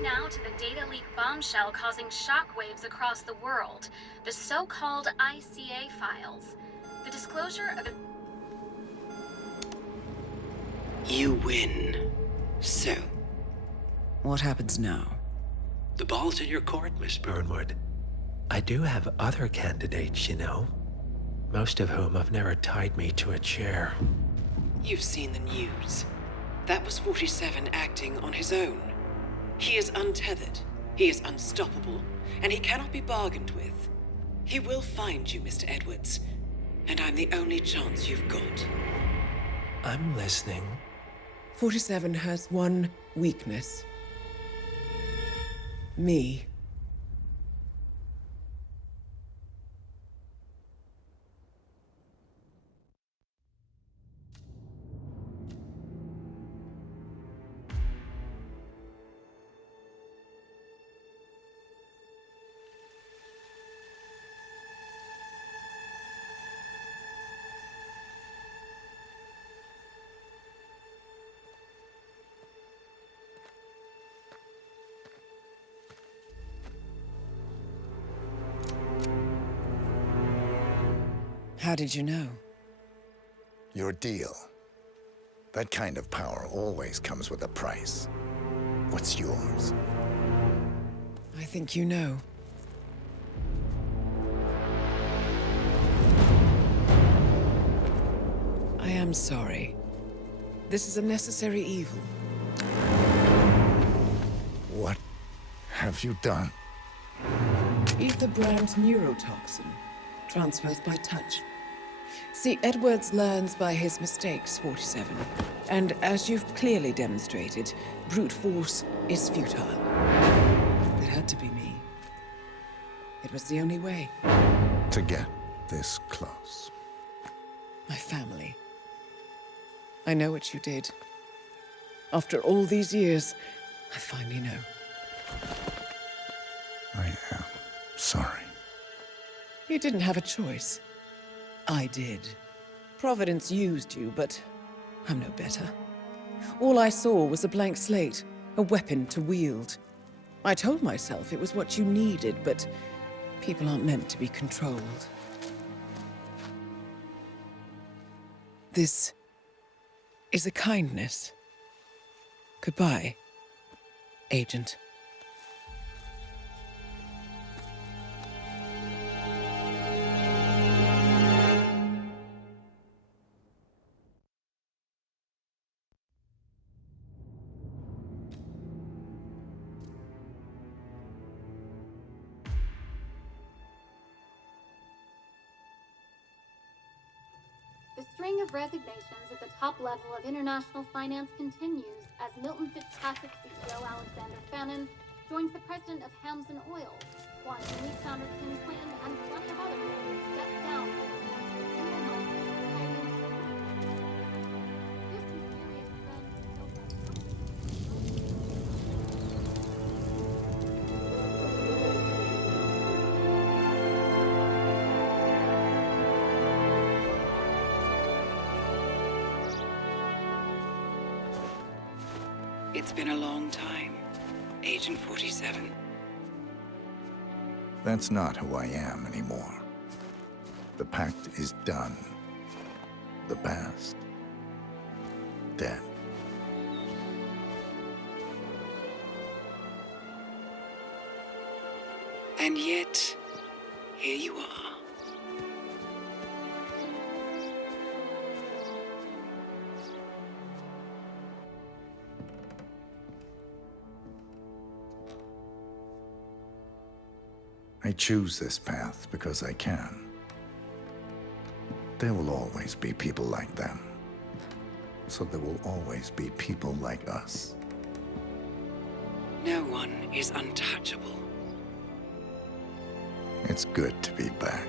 Turning now to the data leak bombshell causing shockwaves across the world, the so-called ICA files. The disclosure of... You win. So, What happens now? the ball's in your court, Miss Burnwood. I do have other candidates, you know. Most of whom have never tied me to a chair. You've seen the news. That was 47 acting on his own. He is untethered, he is unstoppable, and he cannot be bargained with. He will find you, Mr. Edwards, and I'm the only chance you've got. I'm listening. 47 has one weakness. Me. How did you know? Your deal. That kind of power always comes with a price. What's yours? I think you know. I am sorry. This is a necessary evil. What have you done? Ether brand neurotoxin. Transfers by touch. See, Edwards learns by his mistakes, 47. And as you've clearly demonstrated, brute force is futile. It had to be me. It was the only way. To get this close. My family. I know what you did. After all these years, I finally know. I am sorry. You didn't have a choice. I did. Providence used you, but I'm no better. All I saw was a blank slate, a weapon to wield. I told myself it was what you needed, but people aren't meant to be controlled. This is a kindness. Goodbye, Agent. The string of resignations at the top level of international finance continues as Milton Fitzpatrick CEO Alexander Fannin joins the president of Hamson Oil, Quantum Leap founder Tim Quinn, and plenty of other people step down in a single month, hiding this mysterious It's been a long time, Agent 47. That's not who I am anymore. The pact is done. The past. Dead. And yet, here you are. I choose this path because I can. There will always be people like them. So there will always be people like us. No one is untouchable. It's good to be back.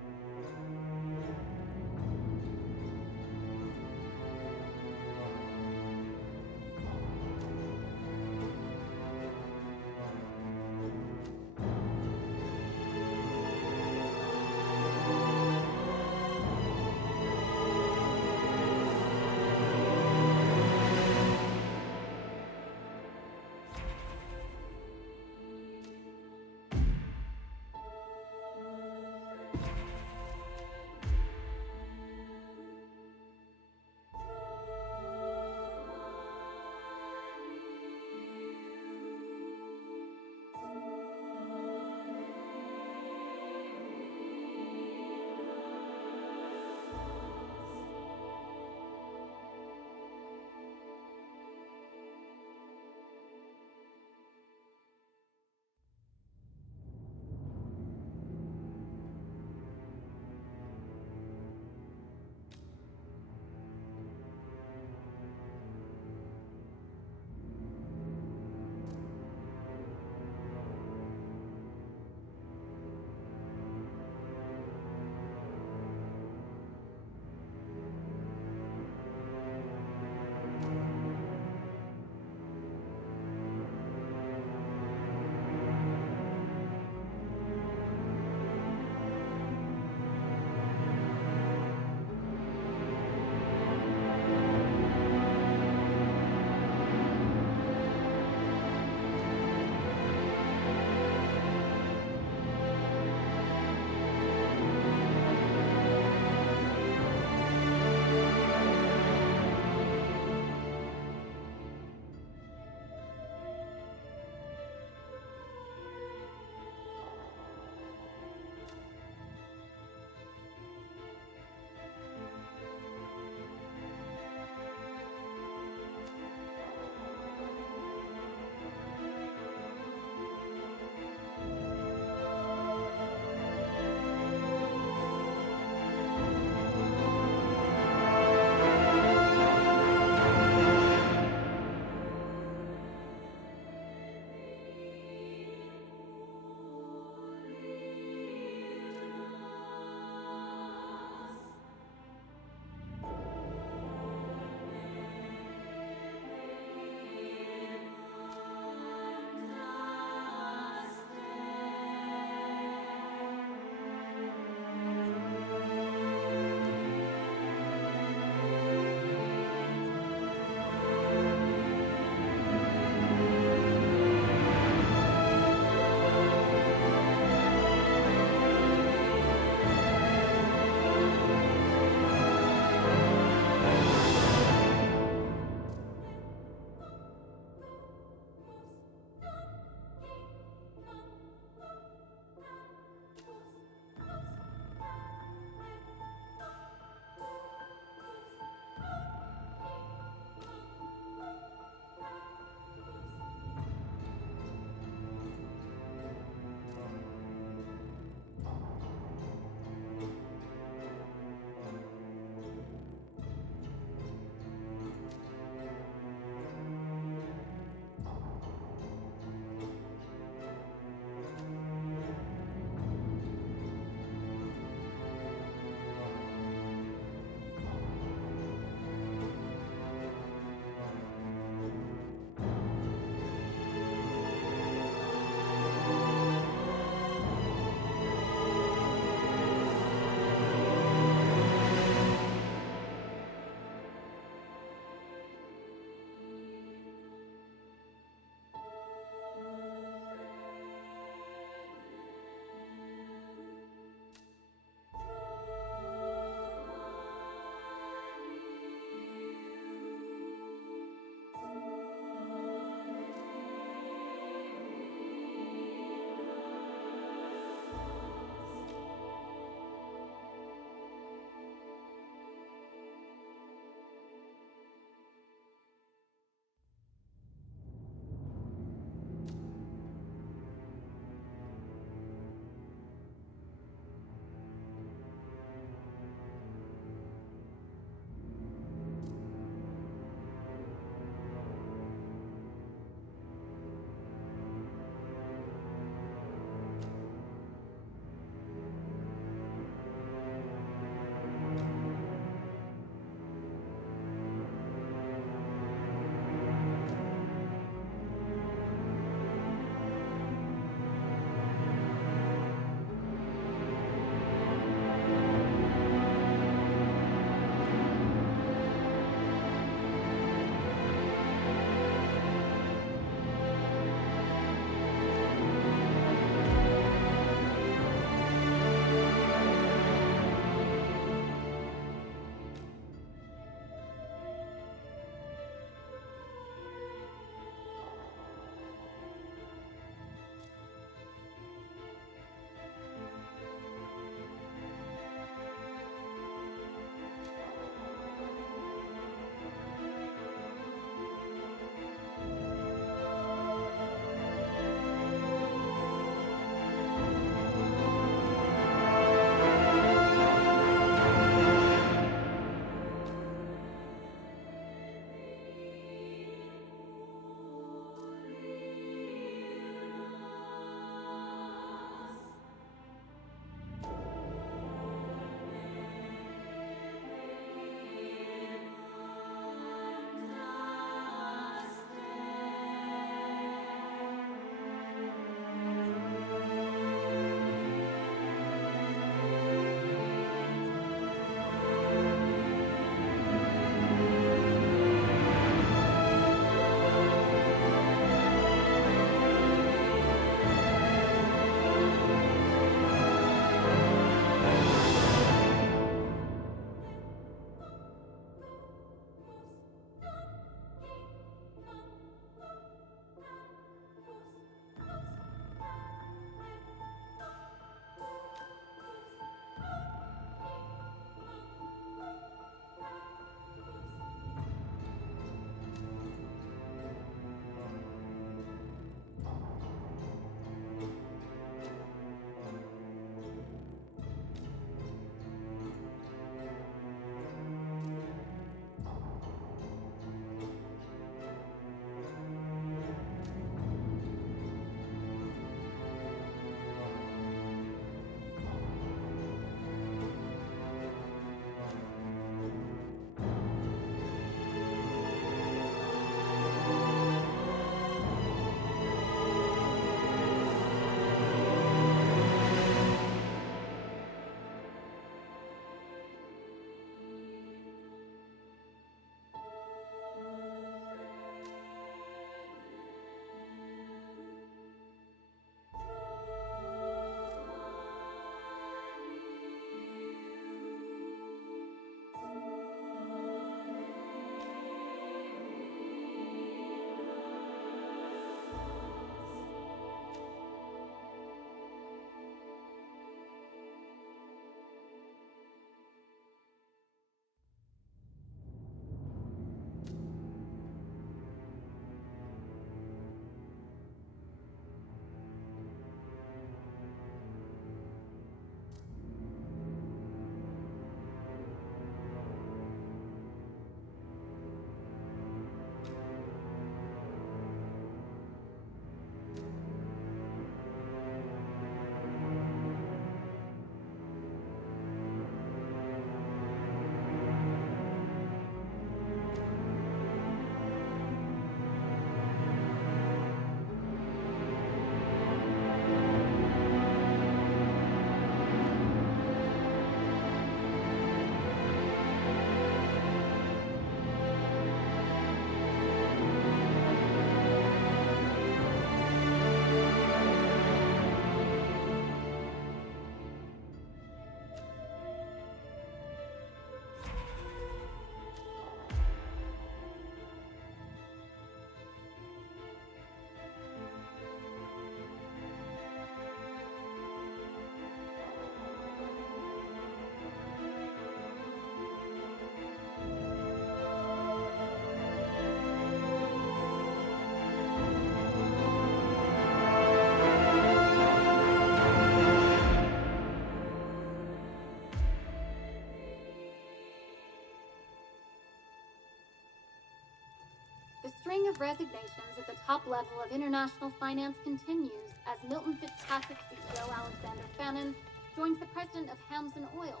string of resignations at the top level of international finance continues as Milton Fitzpatrick CEO Alexander Fannin joins the president of Hamson Oil,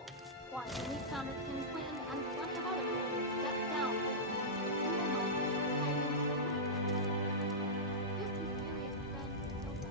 Quantum Leap founder Tim Quinn, and plenty of others who stepped down from a single month fighting this mysterious trend is still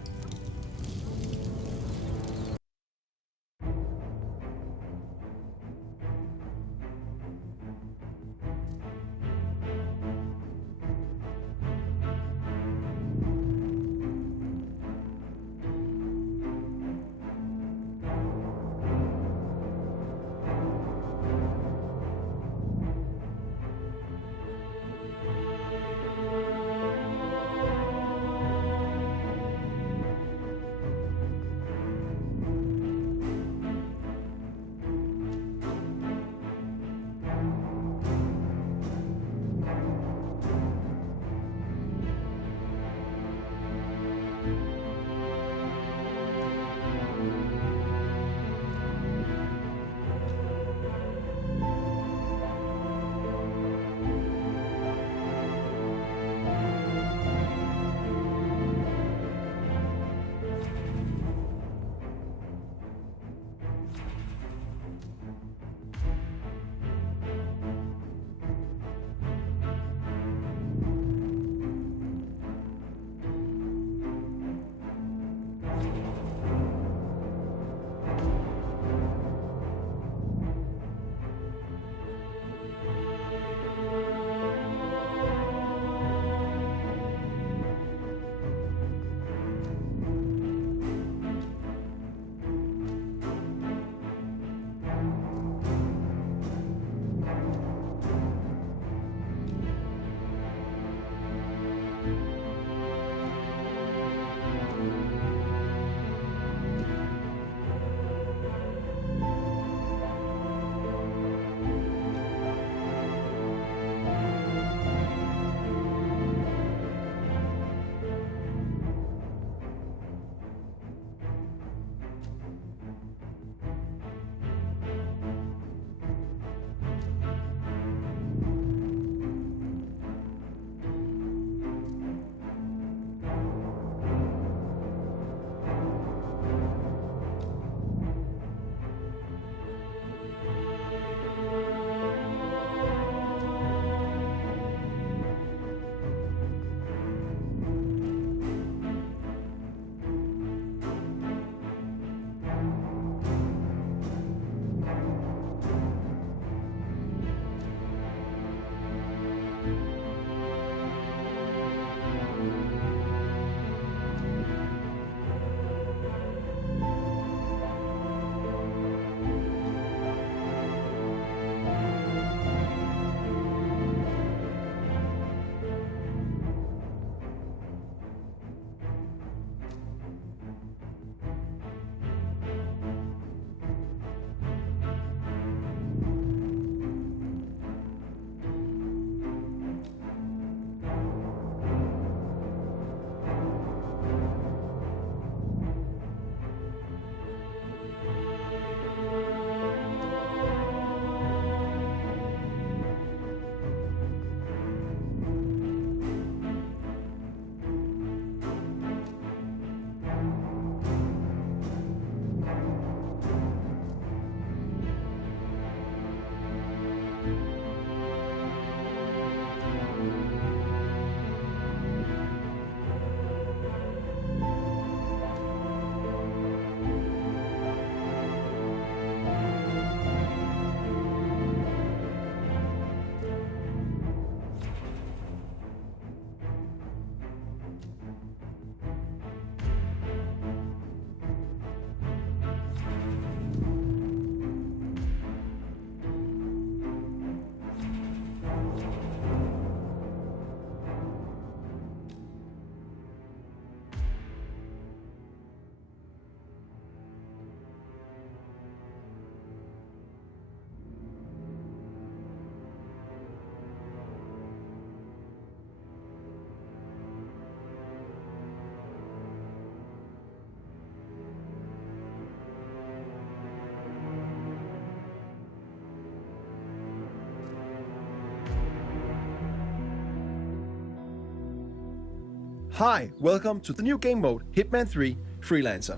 Hi, welcome to the new game mode, Hitman 3 Freelancer.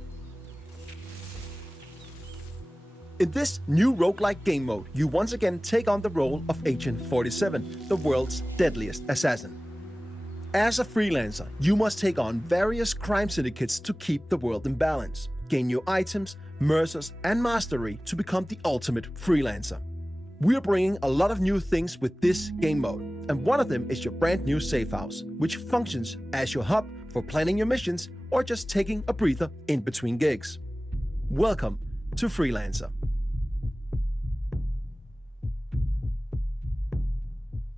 In this new roguelike game mode, you once again take on the role of Agent 47, the world's deadliest assassin. As a freelancer, you must take on various crime syndicates to keep the world in balance, gain new items, mercers, and mastery to become the ultimate freelancer. We are bringing a lot of new things with this game mode, and one of them is your brand new safe house, which functions as your hub for planning your missions or just taking a breather in between gigs. Welcome to Freelancer.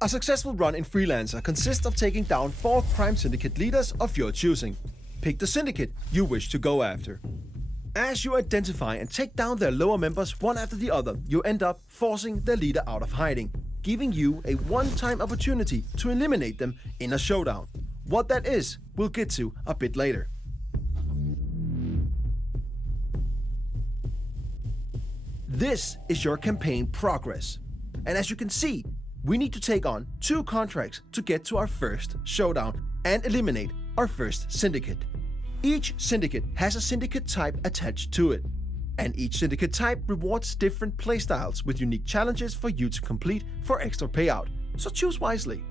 A successful run in Freelancer consists of taking down 4 crime syndicate leaders of your choosing. Pick the syndicate you wish to go after. As you identify and take down their lower members one after the other, you end up forcing their leader out of hiding, giving you a one-time opportunity to eliminate them in a showdown. What that is, we'll get to a bit later. This is your campaign progress. And as you can see, we need to take on 2 contracts to get to our first showdown and eliminate our first syndicate. Each syndicate has a syndicate type attached to it, and each syndicate type rewards different playstyles with unique challenges for you to complete for extra payout, so choose wisely.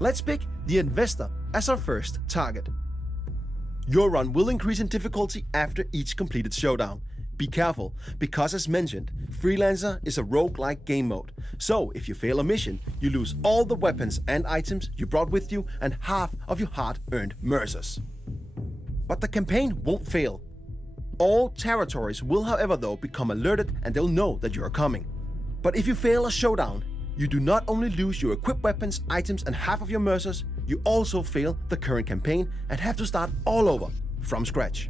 Let's pick the Investor as our first target. Your run will increase in difficulty after each completed showdown. Be careful, because as mentioned, Freelancer is a roguelike game mode, so if you fail a mission, you lose all the weapons and items you brought with you and half of your hard-earned mercers. But the campaign won't fail. All territories will, however, though, become alerted and they'll know that you are coming. But if you fail a showdown, you do not only lose your equipped weapons, items, and half of your mercers, you also fail the current campaign and have to start all over from scratch.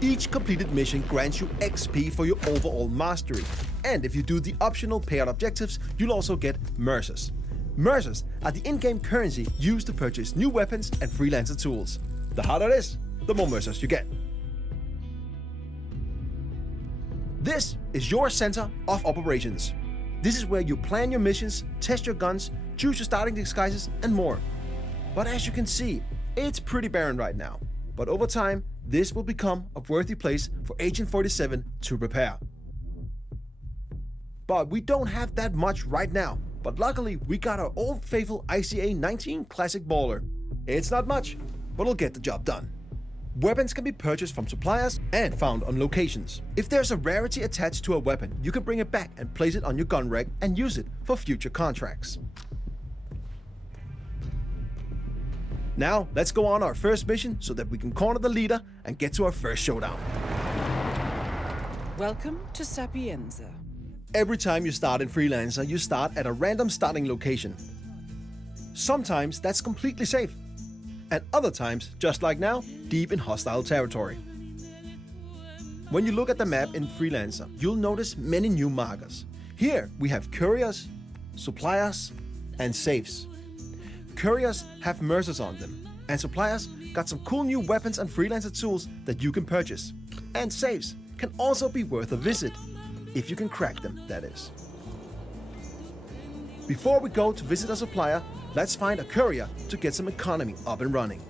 Each completed mission grants you XP for your overall mastery, and if you do the optional payout objectives, you'll also get mercers. Mercers are the in-game currency used to purchase new weapons and freelancer tools. The harder it is, the more mercers you get. This is your center of operations. This is where you plan your missions, test your guns, choose your starting disguises, and more. But as you can see, it's pretty barren right now. But over time, this will become a worthy place for Agent 47 to prepare. But we don't have that much right now. But luckily, we got our old faithful ICA 19 Classic Baller. It's not much, but it'll get the job done. Weapons can be purchased from suppliers and found on locations. If there's a rarity attached to a weapon, you can bring it back and place it on your gun rack and use it for future contracts. Now, let's go on our first mission so that we can corner the leader and get to our first showdown. Welcome to Sapienza. Every time you start in Freelancer, you start at a random starting location. Sometimes that's completely safe, and other times, just like now, deep in hostile territory. When you look at the map in Freelancer, you'll notice many new markers. Here we have couriers, suppliers, and safes. Couriers have mercers on them, and suppliers got some cool new weapons and freelancer tools that you can purchase. And safes can also be worth a visit, if you can crack them, that is. Before we go to visit a supplier, let's find a courier to get some economy up and running.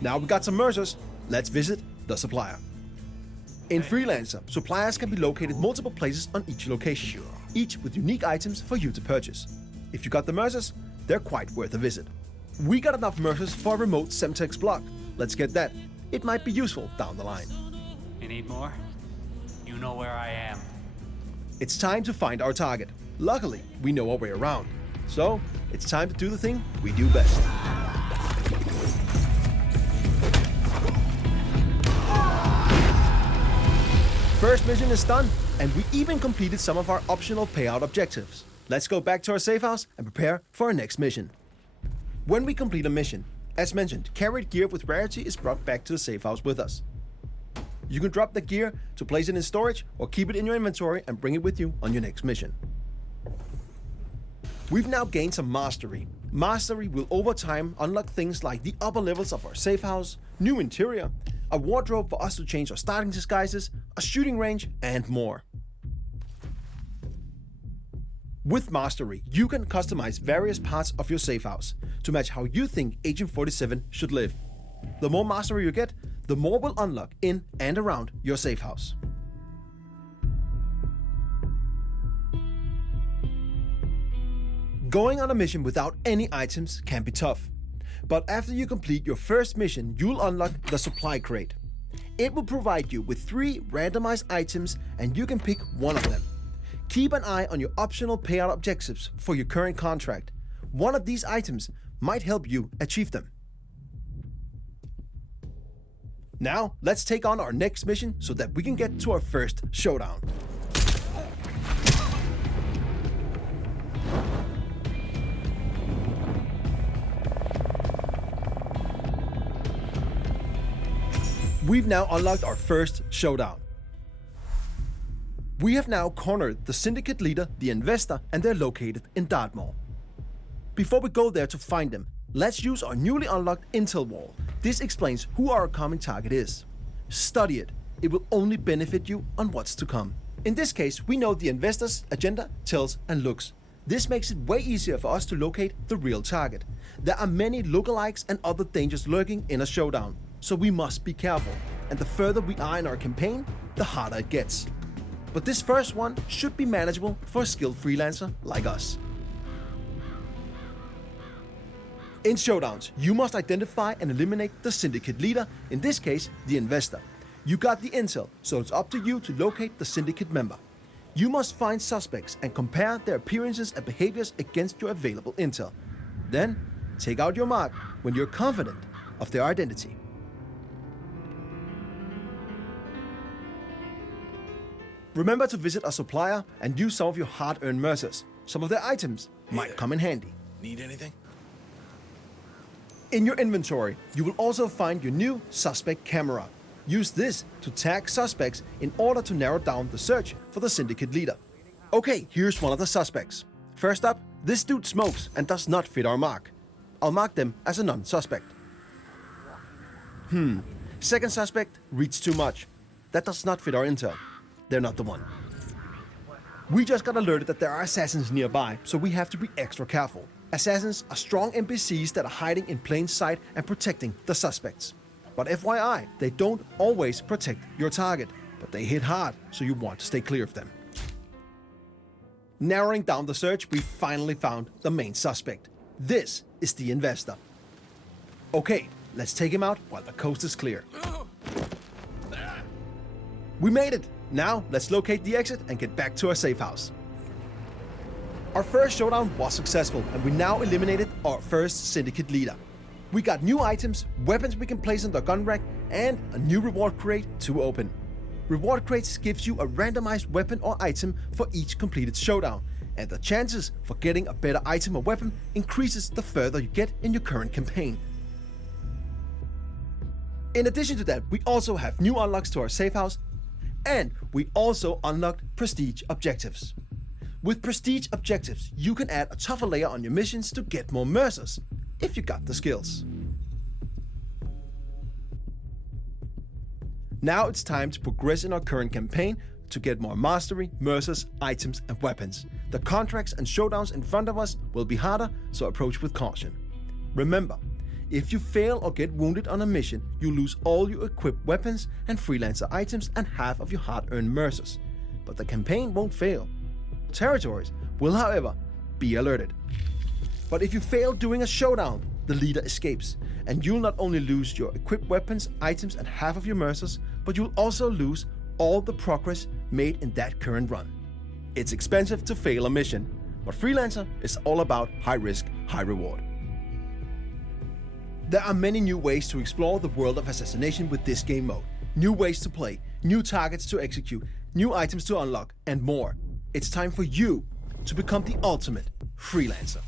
Now we got some mercers, let's visit the supplier. In Freelancer, suppliers can be located multiple places on each location, each with unique items for you to purchase. If you got the mercers, they're quite worth a visit. We got enough mercers for a remote Semtex block. Let's get that. It might be useful down the line. You need more? You know where I am. It's time to find our target. Luckily, we know our way around. So, it's time to do the thing we do best. First mission is done, and we even completed some of our optional payout objectives. Let's go back to our safe house and prepare for our next mission. When we complete a mission, as mentioned, carried gear with rarity is brought back to the safe house with us. You can drop the gear to place it in storage or keep it in your inventory and bring it with you on your next mission. We've now gained some mastery. Mastery will over time unlock things like the upper levels of our safe house, new interior, a wardrobe for us to change our starting disguises, a shooting range, and more. With Mastery, you can customize various parts of your safe house to match how you think Agent 47 should live. The more mastery you get, the more will unlock in and around your safe house. Going on a mission without any items can be tough. But after you complete your first mission, you'll unlock the supply crate. It will provide you with 3 randomized items and you can pick one of them. Keep an eye on your optional payout objectives for your current contract. One of these items might help you achieve them. Now, let's take on our next mission so that we can get to our first showdown. We've now unlocked our first showdown. We have now cornered the syndicate leader, the Investor, and they're located in Dartmoor. Before we go there to find them, let's use our newly unlocked intel wall. This explains who our coming target is. Study it. It will only benefit you on what's to come. In this case, we know the Investor's agenda, tells, and looks. This makes it way easier for us to locate the real target. There are many lookalikes and other dangers lurking in a showdown, so we must be careful. And the further we are in our campaign, the harder it gets. But this first one should be manageable for a skilled freelancer like us. In showdowns, you must identify and eliminate the syndicate leader, in this case, the Investor. You got the intel, so it's up to you to locate the syndicate member. You must find suspects and compare their appearances and behaviors against your available intel. Then, take out your mark when you're confident of their identity. Remember to visit a supplier and use some of your hard-earned mercers. Some of their items might come in handy. Need anything? In your inventory, you will also find your new suspect camera. Use this to tag suspects in order to narrow down the search for the syndicate leader. Okay, here's one of the suspects. First up, this dude smokes and does not fit our mark. I'll mark them as a non-suspect. Second suspect reads too much. That does not fit our intel. They're not the one. We just got alerted that there are assassins nearby, so we have to be extra careful. Assassins are strong NPCs that are hiding in plain sight and protecting the suspects. But FYI, they don't always protect your target, but they hit hard, so you want to stay clear of them. Narrowing down the search, we finally found the main suspect. This is the Investor. Okay, let's take him out while the coast is clear. We made it! Now, let's locate the exit and get back to our safe house. Our first showdown was successful, and we now eliminated our first syndicate leader. We got new items, weapons we can place on the gun rack, and a new reward crate to open. Reward crates gives you a randomized weapon or item for each completed showdown, and the chances for getting a better item or weapon increases the further you get in your current campaign. In addition to that, we also have new unlocks to our safe house, and we also unlocked prestige objectives. With prestige objectives, you can add a tougher layer on your missions to get more mercers, if you got the skills. Now it's time to progress in our current campaign to get more mastery, mercers, items, and weapons. The contracts and showdowns in front of us will be harder, so approach with caution. Remember, if you fail or get wounded on a mission, you lose all your equipped weapons and freelancer items and half of your hard-earned mercers. But the campaign won't fail. Territories will, however, be alerted. But if you fail during a showdown, the leader escapes, and you'll not only lose your equipped weapons, items, and half of your mercers, but you'll also lose all the progress made in that current run. It's expensive to fail a mission, but Freelancer is all about high risk, high reward. There are many new ways to explore the world of assassination with this game mode. New ways to play, new targets to execute, new items to unlock, and more. It's time for you to become the ultimate freelancer.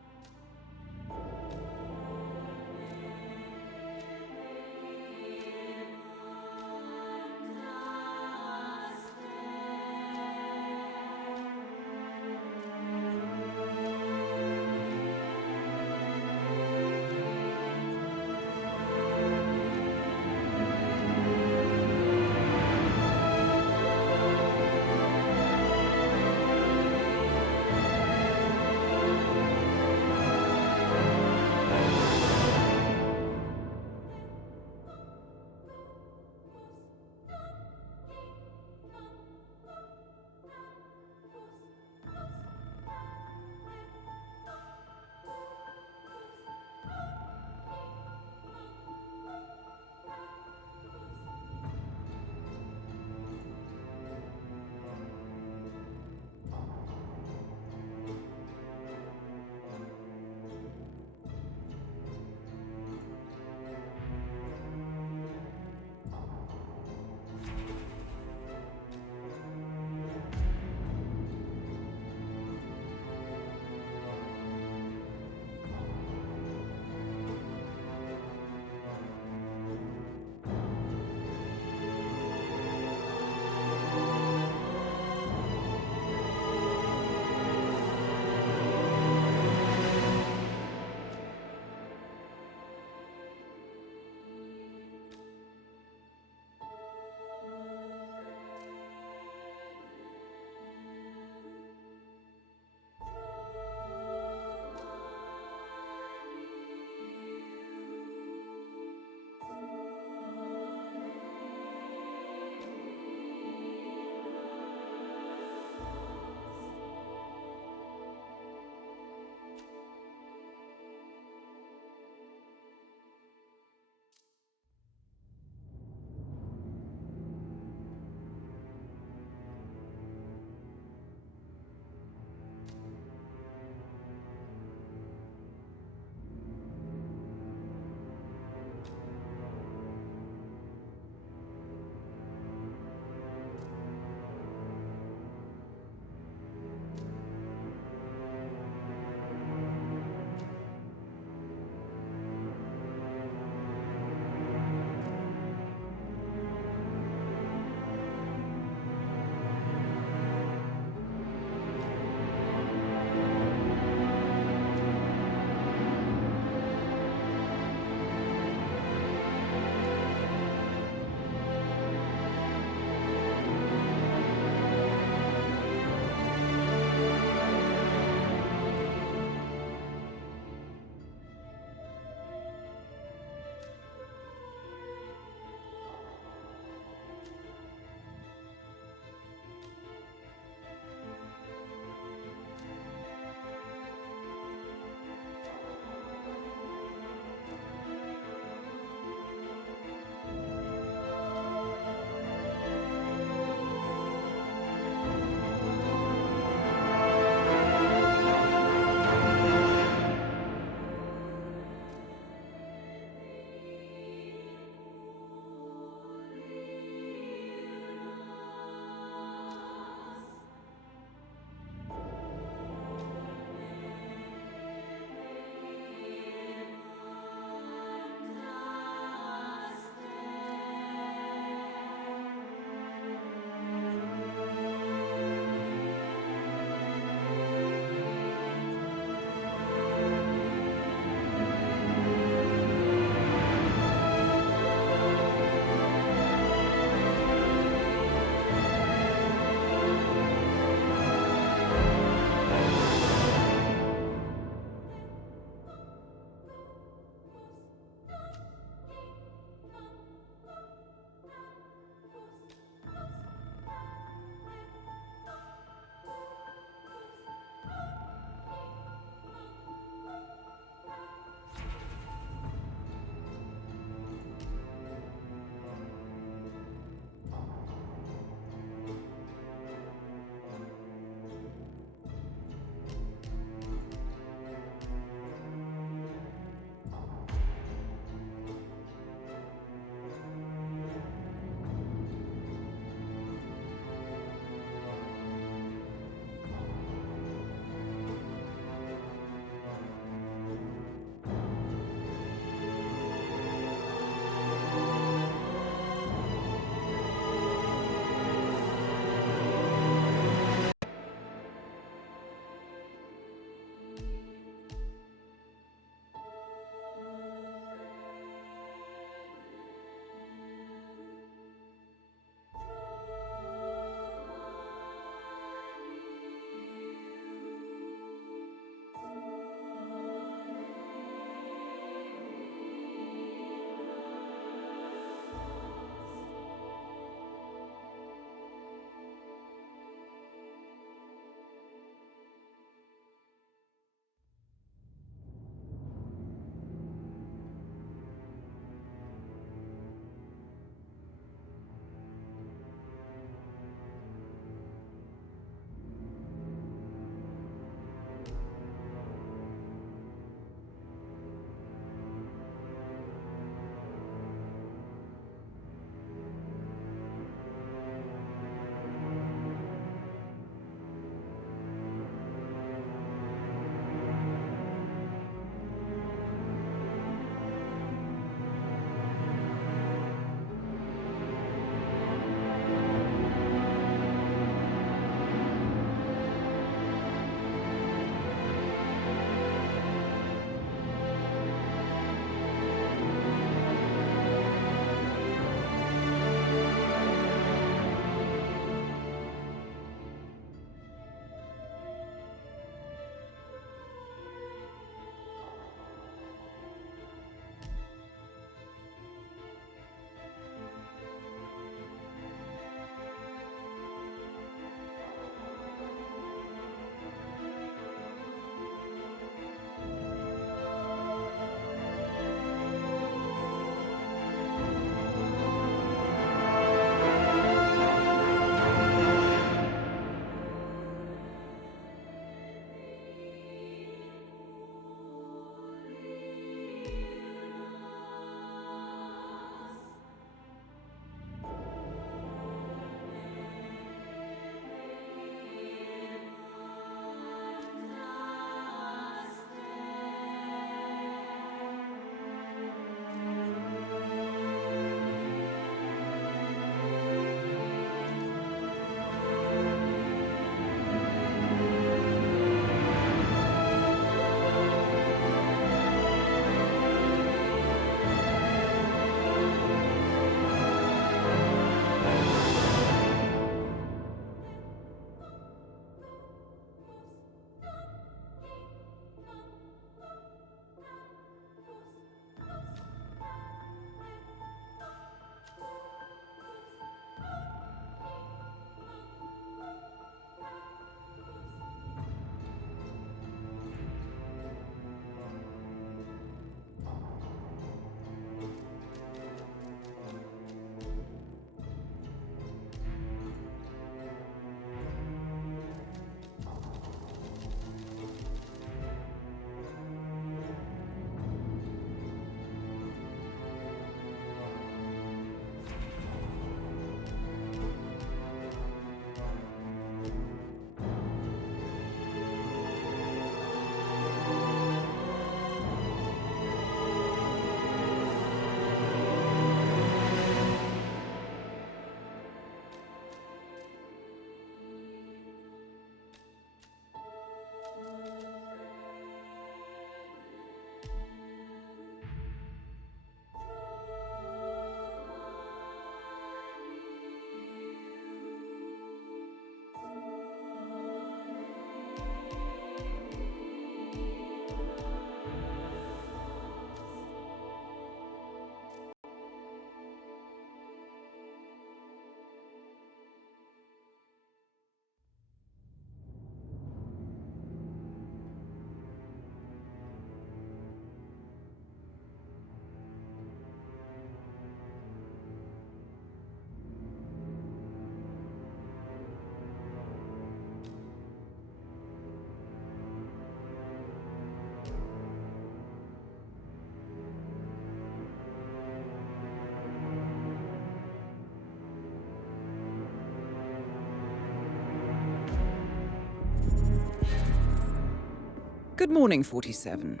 Good morning, 47.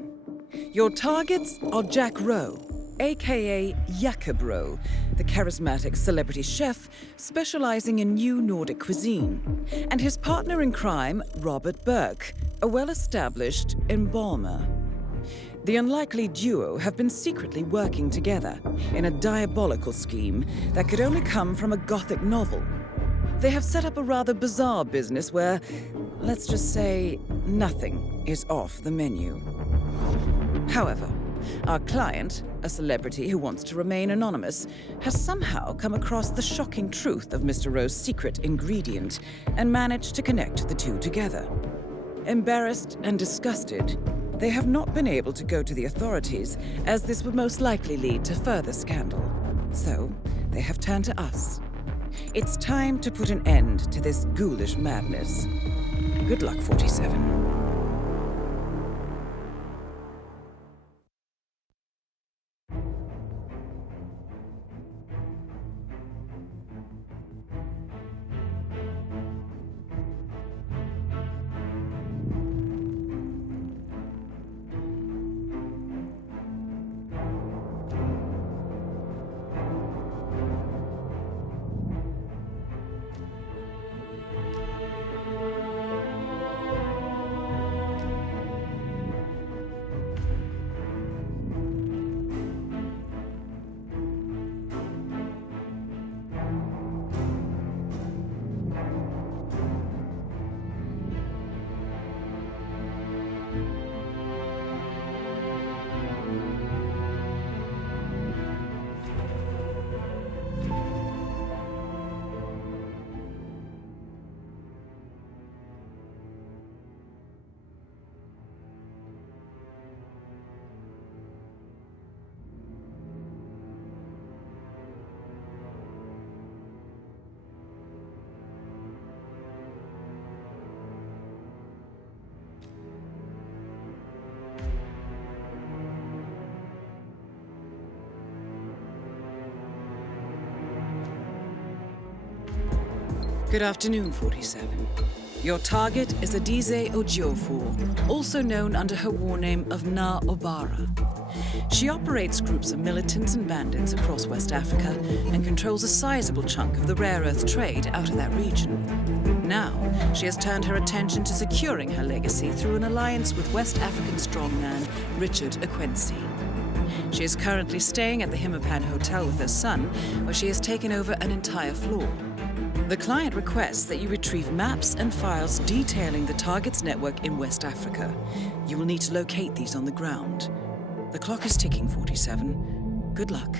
Your targets are Jack Rowe, aka Jakob Rowe, the charismatic celebrity chef specializing in new Nordic cuisine, and his partner in crime, Robert Burke, a well-established embalmer. The unlikely duo have been secretly working together in a diabolical scheme that could only come from a Gothic novel. They have set up a rather bizarre business where, let's just say, nothing is off the menu. However, our client, a celebrity who wants to remain anonymous, has somehow come across the shocking truth of Mr. Rowe's secret ingredient and managed to connect the two together. Embarrassed and disgusted, they have not been able to go to the authorities, as this would most likely lead to further scandal. So, they have turned to us. It's time to put an end to this ghoulish madness. Good luck, 47. Good afternoon, 47. Your target is Adize Ojiofor, also known under her war name of Na Obara. She operates groups of militants and bandits across West Africa and controls a sizable chunk of the rare earth trade out of that region. Now, she has turned her attention to securing her legacy through an alliance with West African strongman Richard Akwensi. She is currently staying at the HITMAN Hotel with her son, where she has taken over an entire floor. The client requests that you retrieve maps and files detailing the target's network in West Africa. You will need to locate these on the ground. The clock is ticking, 47. Good luck.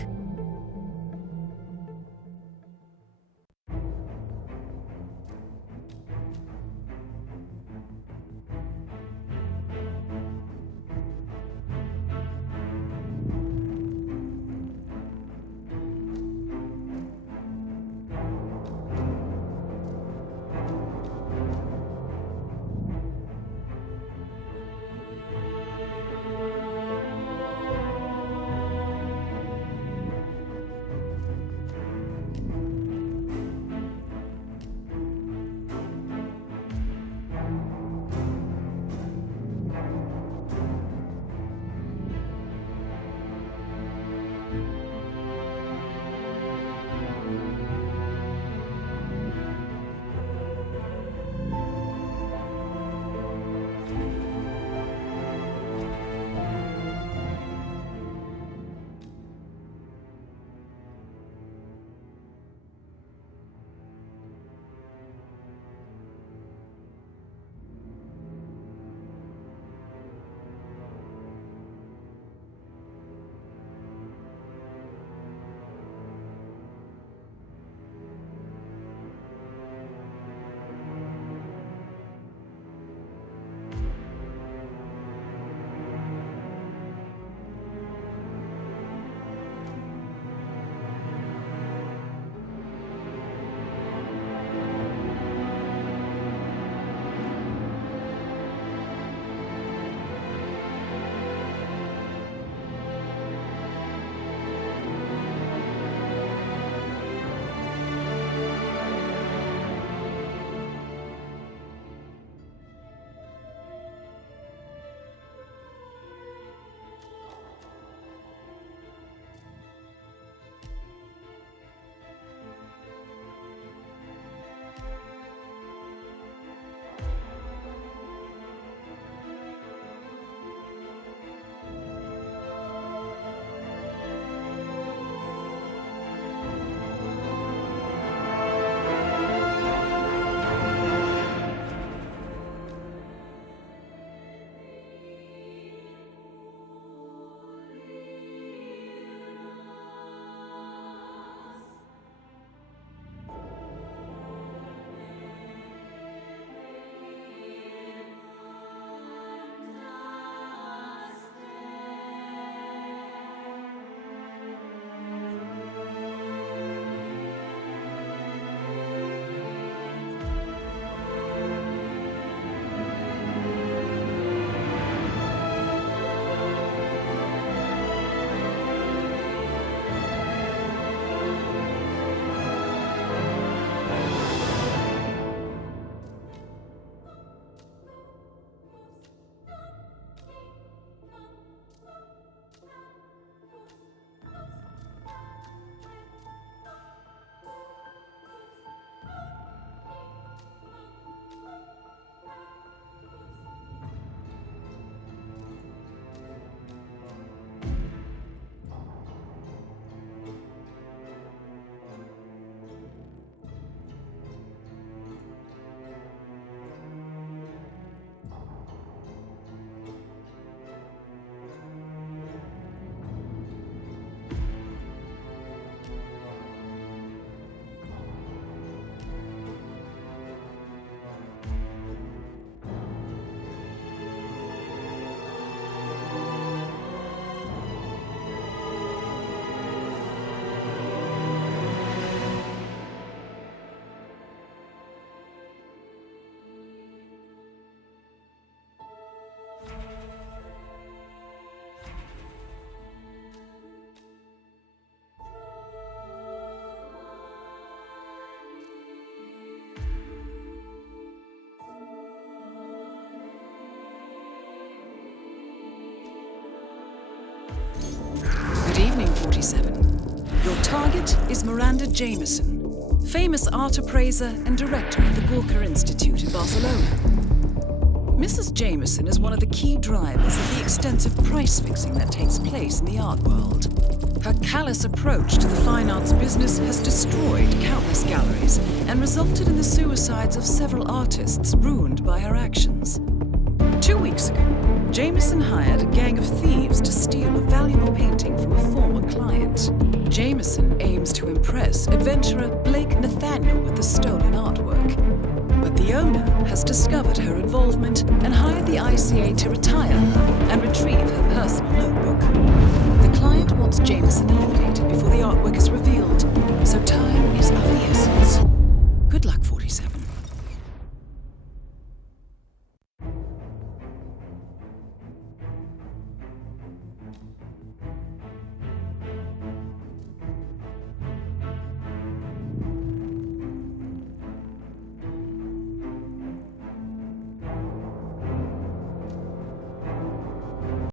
evening, 47. Your target is Miranda Jameson, famous art appraiser and director of the Gawker Institute in Barcelona. Mrs. Jameson is one of the key drivers of the extensive price fixing that takes place in the art world. Her callous approach to the fine arts business has destroyed countless galleries and resulted in the suicides of several artists ruined by her actions. 2 weeks ago, Jameson hired a gang of thieves to steal a valuable painting from a former client. Jameson aims to impress adventurer Blake Nathaniel with the stolen artwork. But the owner has discovered her involvement and hired the ICA to retire her and retrieve her personal notebook. The client wants Jameson